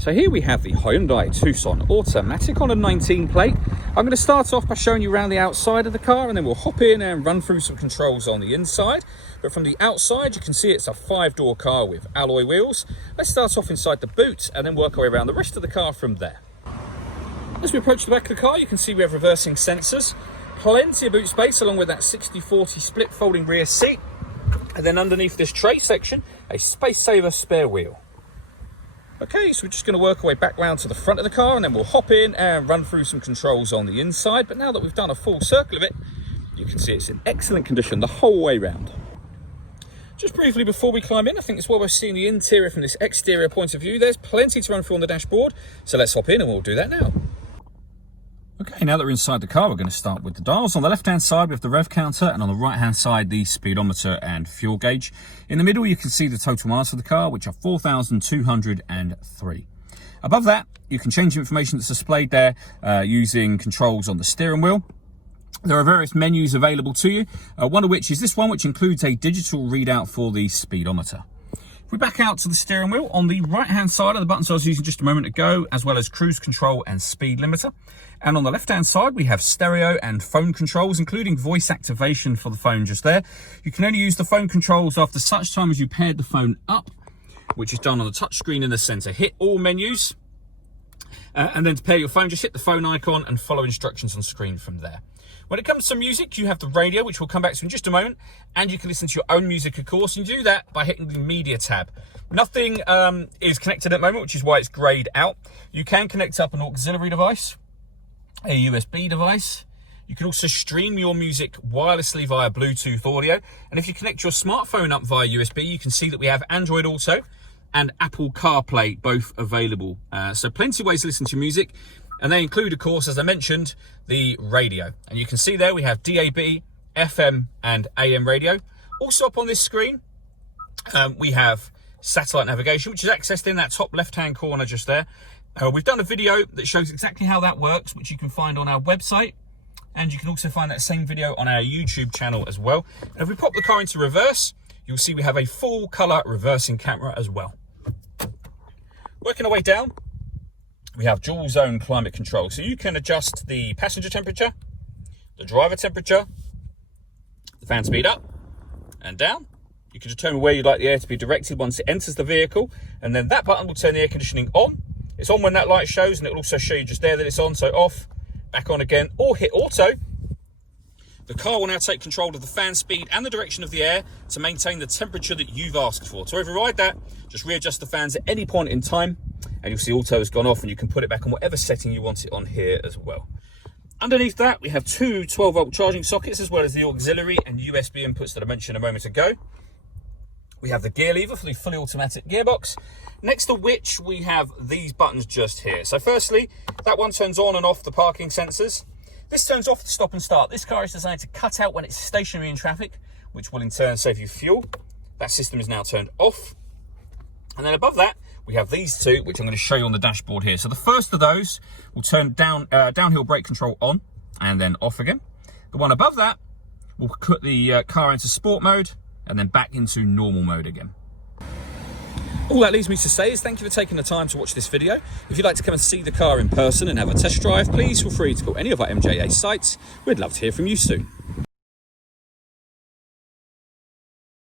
So here we have the Hyundai Tucson automatic on a 19 plate. I'm going to start off by showing you around the outside of the car, and then we'll hop in and run through some controls on the inside. But from the outside, you can see it's a 5-door car with alloy wheels. Let's start off inside the boot and then work our way around the rest of the car from there. As we approach the back of the car, you can see we have reversing sensors, plenty of boot space along with that 60/40 split folding rear seat. And then underneath this tray section, a space saver spare wheel. Okay, so we're just going to work our way back round to the front of the car, and then we'll hop in and run through some controls on the inside. But now that we've done a full circle of it, you can see it's in excellent condition the whole way round. Just briefly before we climb in, I think it's well worth seeing the interior from this exterior point of view. There's plenty to run through on the dashboard, so let's hop in and we'll do that now. Okay, now that we're inside the car, we're going to start with the dials. On the left-hand side, we have the rev counter, and on the right-hand side, the speedometer and fuel gauge. In the middle, you can see the total miles of the car, which are 4,203. Above that, you can change the information that's displayed there using controls on the steering wheel. There are various menus available to you, one of which is this one, which includes a digital readout for the speedometer. If we back out to the steering wheel, on the right-hand side are the buttons I was using just a moment ago, as well as cruise control and speed limiter. And on the left-hand side, we have stereo and phone controls, including voice activation for the phone just there. You can only use the phone controls after such time as you paired the phone up, which is done on the touch screen in the center. Hit all menus, and then to pair your phone, just hit the phone icon and follow instructions on screen from there. When it comes to music, you have the radio, which we'll come back to in just a moment, and you can listen to your own music, of course, and you do that by hitting the media tab. Nothing is connected at the moment, which is why it's grayed out. You can connect up an auxiliary device, a USB device. You can also stream your music wirelessly via Bluetooth audio. And if you connect your smartphone up via USB, you can see that we have Android Auto and Apple CarPlay both available. So plenty of ways to listen to music. And they include, of course, as I mentioned, the radio. And you can see there we have DAB, FM and AM radio. Also up on this screen, we have satellite navigation, which is accessed in that top left-hand corner just there. We've done a video that shows exactly how that works, which you can find on our website. And you can also find that same video on our YouTube channel as well. And if we pop the car into reverse, you'll see we have a full color reversing camera as well. Working our way down, we have dual zone climate control. So you can adjust the passenger temperature, the driver temperature, the fan speed up and down. You can determine where you'd like the air to be directed once it enters the vehicle. And then that button will turn the air conditioning on. It's on when that light shows, and it will also show you just there that it's on. So off, back on again, or hit auto. The car will now take control of the fan speed and the direction of the air to maintain the temperature that you've asked for. To override that, just readjust the fans at any point in time, and you'll see auto has gone off, and you can put it back on whatever setting you want it on here as well. Underneath that, we have two 12-volt charging sockets, as well as the auxiliary and USB inputs that I mentioned a moment ago. We have the gear lever for the fully automatic gearbox, next to which we have these buttons just here. So firstly, that one turns on and off the parking sensors. This turns off the stop and start. This car is designed to cut out when it's stationary in traffic, which will in turn save you fuel. That system is now turned off. And then above that, we have these two, which I'm going to show you on the dashboard here. So the first of those will turn downhill brake control on and then off again. The one above that will put the car into sport mode and then back into normal mode again. All that leaves me to say is thank you for taking the time to watch this video. If you'd like to come and see the car in person and have a test drive, please feel free to call any of our MJA sites. We'd love to hear from you soon.